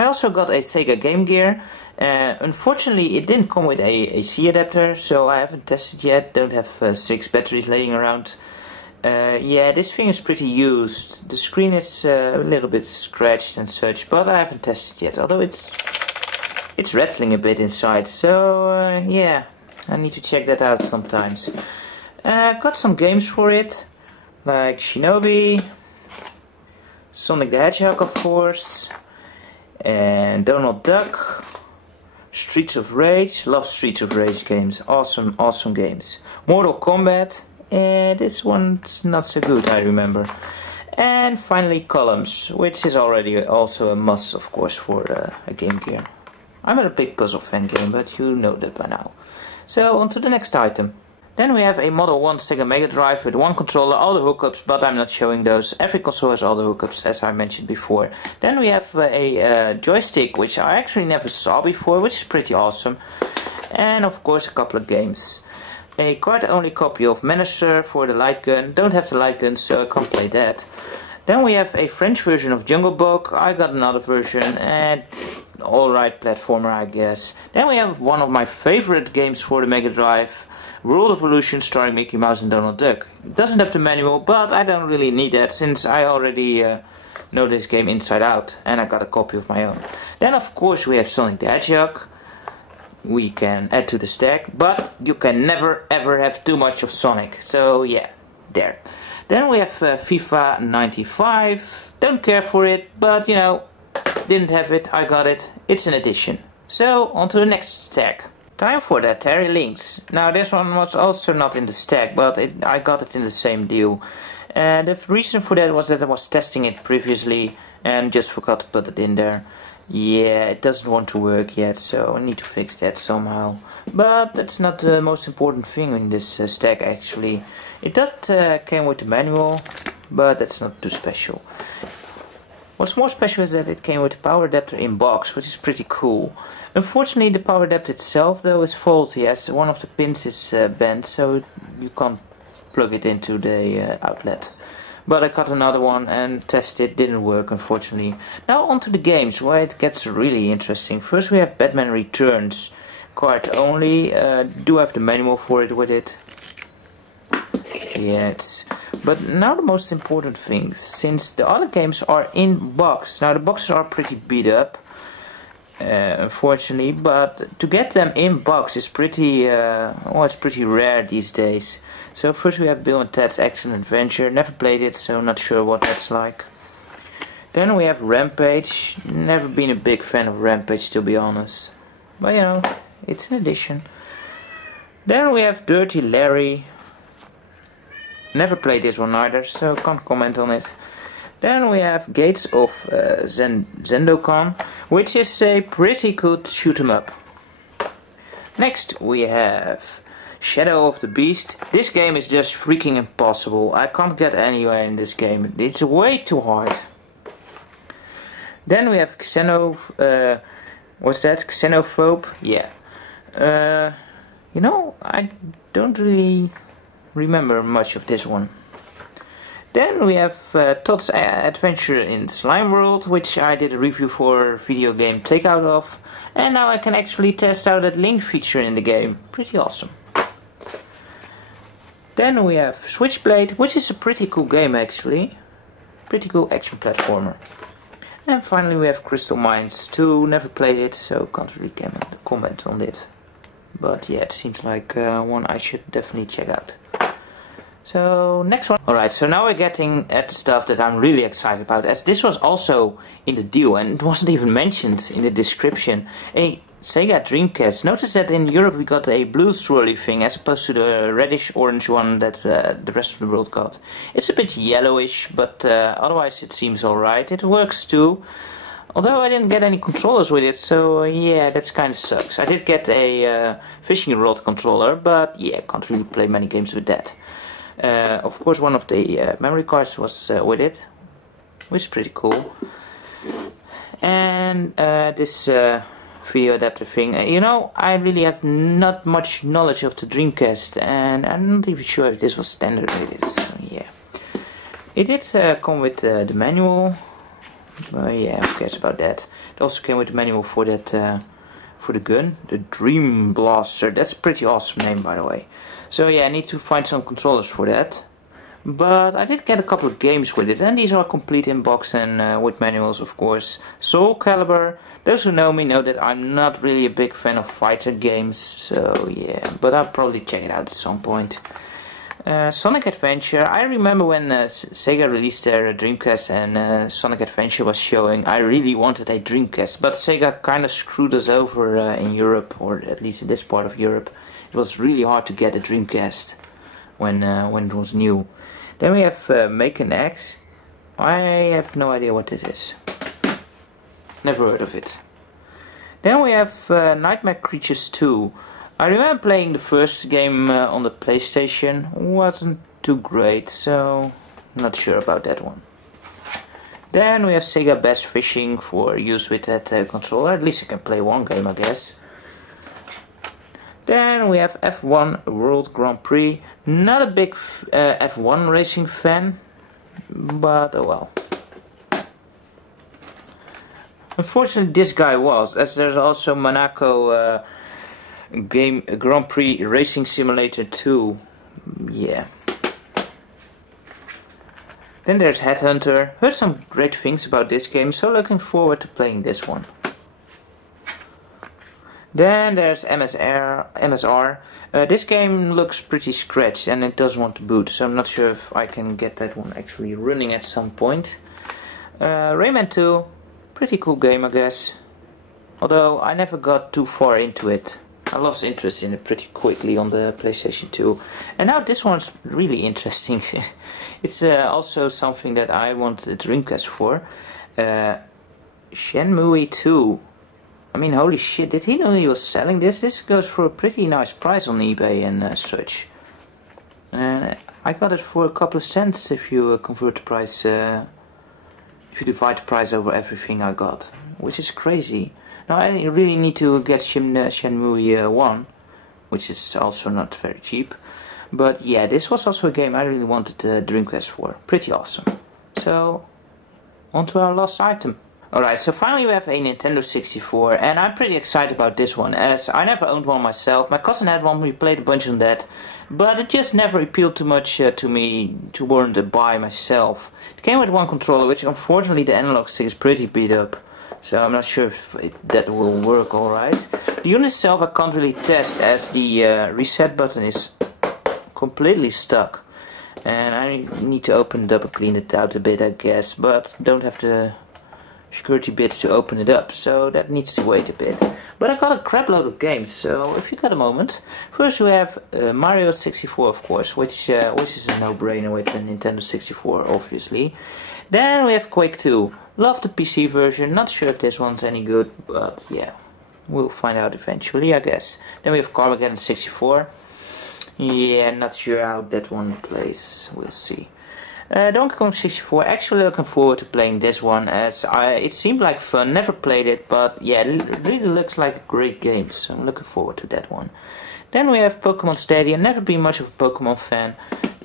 I also got a Sega Game Gear. Unfortunately it didn't come with a C adapter, so I haven't tested yet. Don't have 6 batteries laying around. Yeah, this thing is pretty used. The screen is a little bit scratched and such, but I haven't tested yet. Although it's rattling a bit inside, so yeah, I need to check that out sometimes. Got some games for it, like Shinobi, Sonic the Hedgehog of course, and Donald Duck, Streets of Rage. Love Streets of Rage games, awesome games. Mortal Kombat, this one's not so good, I remember. And finally Columns, which is already also a must of course for a Game Gear. I'm not a big puzzle fan game, but you know that by now. So on to the next item. Then we have a Model 1 Sega Mega Drive with one controller, all the hookups, but I'm not showing those. Every console has all the hookups, as I mentioned before. Then we have a joystick, which I actually never saw before, which is pretty awesome. And of course a couple of games. A card-only copy of Menacer for the light gun. Don't have the light gun, so I can't play that. Then we have a French version of Jungle Book. I got another version, and alright platformer I guess. Then we have one of my favorite games for the Mega Drive, World of Evolution, starring Mickey Mouse and Donald Duck. It doesn't have the manual, but I don't really need that since I already know this game inside out, and I got a copy of my own. Then of course we have Sonic the Hedgehog. We can add to the stack, but you can never ever have too much of Sonic, so yeah, there. Then we have FIFA 95, don't care for it, but you know, didn't have it, I got it, it's an addition. So on to the next stack. Time for the Terry Links. Now this one was also not in the stack, but I got it in the same deal. And the reason for that was that I was testing it previously and just forgot to put it in there. Yeah, it doesn't want to work yet, so I need to fix that somehow. But that's not the most important thing in this stack actually. It does came with the manual, but that's not too special. What's more special is that it came with a power adapter in box, which is pretty cool. Unfortunately the power adapter itself though is faulty, as one of the pins is bent, so you can't plug it into the outlet. But I got another one and tested it, didn't work unfortunately. Now on to the games, where it gets really interesting. First we have Batman Returns, card only, do have the manual for it with it. Yeah, but now the most important thing, since the other games are in box. Now the boxes are pretty beat up, unfortunately, but to get them in box is pretty, well, it's pretty rare these days. So first we have Bill and Ted's Excellent Adventure, never played it, so not sure what that's like. Then we have Rampage, never been a big fan of Rampage to be honest, but you know, it's an addition. Then we have Dirty Larry. Never played this one either, so can't comment on it. Then we have Gates of Zendokan, which is a pretty good shoot 'em up. Next we have Shadow of the Beast. This game is just freaking impossible. I can't get anywhere in this game. It's way too hard. Then we have what's that? Xenophobe? Yeah. You know, I don't really remember much of this one. Then we have Todd's Adventure in Slime World, which I did a review for Video Game Takeout of, and now I can actually test out that link feature in the game. Pretty awesome. Then we have Switchblade, which is a pretty cool game actually. Pretty cool action platformer. And finally we have Crystal Mines 2, never played it, so can't really comment on it. But yeah, it seems like one I should definitely check out. So next one. Alright, so now we're getting at the stuff that I'm really excited about, as this was also in the deal and it wasn't even mentioned in the description. A Sega Dreamcast. Notice that in Europe we got a blue swirly thing as opposed to the reddish orange one that the rest of the world got. It's a bit yellowish, but otherwise it seems alright. It works too. Although I didn't get any controllers with it, so yeah, that's kinda sucks. I did get a fishing rod controller, but yeah, can't really play many games with that. Of course one of the memory cards was with it, which is pretty cool. And this video adapter thing, you know, I really have not much knowledge of the Dreamcast, and I'm not even sure if this was standard with it, so yeah. It did come with the manual, Yeah, who cares about that? It also came with the manual for that, for the gun, the Dream Blaster. That's a pretty awesome name, by the way. So yeah, I need to find some controllers for that. But I did get a couple of games with it, and these are complete in box and with manuals, of course. Soul Calibur. Those who know me know that I'm not really a big fan of fighter games, so yeah, but I'll probably check it out at some point. Sonic Adventure. I remember when Sega released their Dreamcast and Sonic Adventure was showing. I really wanted a Dreamcast, but Sega kind of screwed us over in Europe, or at least in this part of Europe. It was really hard to get a Dreamcast when it was new. Then we have Make an X. I have no idea what this is. Never heard of it. Then we have Nightmare Creatures 2. I remember playing the first game on the PlayStation. Wasn't too great, so not sure about that one. Then we have Sega Bass Fishing for use with that controller. At least I can play one game, I guess. Then we have F1 World Grand Prix. Not a big F1 racing fan, but oh well. Unfortunately, this guy was, as there's also Monaco game Grand Prix Racing Simulator 2. Yeah. Then there's Headhunter. Heard some great things about this game, so looking forward to playing this one. Then there's MSR. This game looks pretty scratched and it doesn't want to boot, so I'm not sure if I can get that one actually running at some point. Rayman 2, pretty cool game, I guess. Although I never got too far into it. I lost interest in it pretty quickly on the PlayStation 2. And now this one's really interesting. It's also something that I wanted the Dreamcast for. Shenmue 2. I mean, holy shit, did he know he was selling this? This goes for a pretty nice price on eBay and such. And I got it for a couple of cents if you convert the price, if you divide the price over everything I got. Which is crazy. Now I really need to get Shenmue 1, which is also not very cheap. But yeah, this was also a game I really wanted the Dreamcast for. Pretty awesome. So, on to our last item. Alright, so finally we have a Nintendo 64, and I'm pretty excited about this one, as I never owned one myself. My cousin had one, we played a bunch on that, but it just never appealed too much to me to warrant a buy myself. It came with one controller, which unfortunately the analog stick is pretty beat up, so I'm not sure if that will work alright. The unit itself I can't really test, as the reset button is completely stuck. And I need to open it up and clean it out a bit, I guess, but don't have the security bits to open it up, so that needs to wait a bit. But I got a crap load of games, so if you got a moment. First we have Mario 64, of course, which is a no-brainer with the Nintendo 64, obviously. Then we have Quake 2. Love the PC version, not sure if this one's any good, but yeah, we'll find out eventually, I guess. Then we have Carmageddon 64. Yeah, not sure how that one plays, we'll see. Donkey Kong 64, actually looking forward to playing this one, as it seemed like fun. Never played it, but yeah, it really looks like a great game, so I'm looking forward to that one. Then we have Pokemon Stadium. Never been much of a Pokemon fan,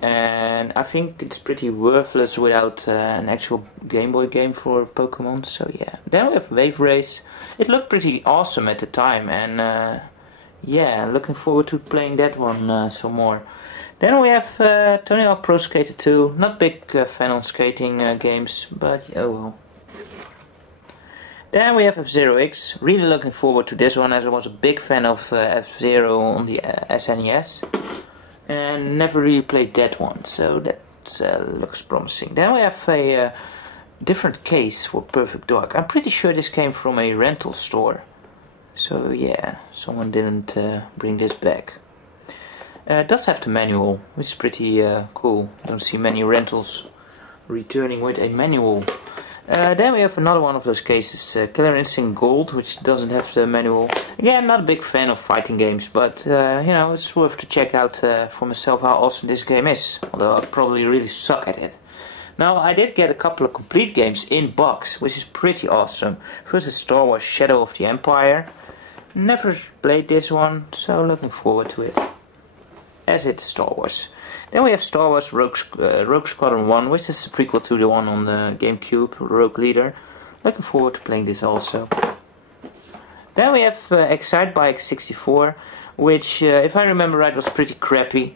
and I think it's pretty worthless without an actual Game Boy game for Pokemon, so yeah. Then we have Wave Race. It looked pretty awesome at the time, and yeah, looking forward to playing that one some more. Then we have Tony Hawk Pro Skater 2. Not big fan on skating games, but oh well. Then we have F-Zero X. Really looking forward to this one, as I was a big fan of F-Zero on the SNES. And never really played that one, so that looks promising. Then we have a different case for Perfect Dark. I'm pretty sure this came from a rental store. So yeah, someone didn't bring this back. It does have the manual, which is pretty cool. Don't see many rentals returning with a manual. Then we have another one of those cases, Killer Instinct Gold, which doesn't have the manual. Again, not a big fan of fighting games, but you know, it's worth to check out for myself how awesome this game is. Although I probably really suck at it. Now, I did get a couple of complete games in box, which is pretty awesome. First is Star Wars Shadow of the Empire. Never played this one, so looking forward to it. As it's Star Wars. Then we have Star Wars Rogue Squadron 1, which is a prequel to the one on the GameCube, Rogue Leader. Looking forward to playing this also. Then we have Excitebike 64, which, if I remember right, was pretty crappy.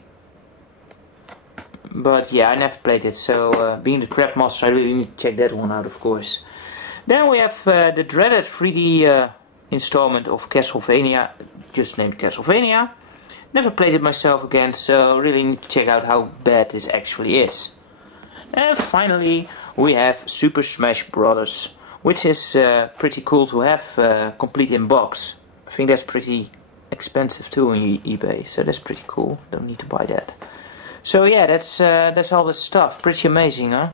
But yeah, I never played it, so being the crap master, I really need to check that one out, of course. Then we have the dreaded 3D installment of Castlevania, just named Castlevania. Never played it myself again, so really need to check out how bad this actually is. And finally, we have Super Smash Bros., which is pretty cool to have complete in box. I think that's pretty expensive too on eBay, so that's pretty cool. Don't need to buy that. So yeah, that's all the stuff. Pretty amazing, huh?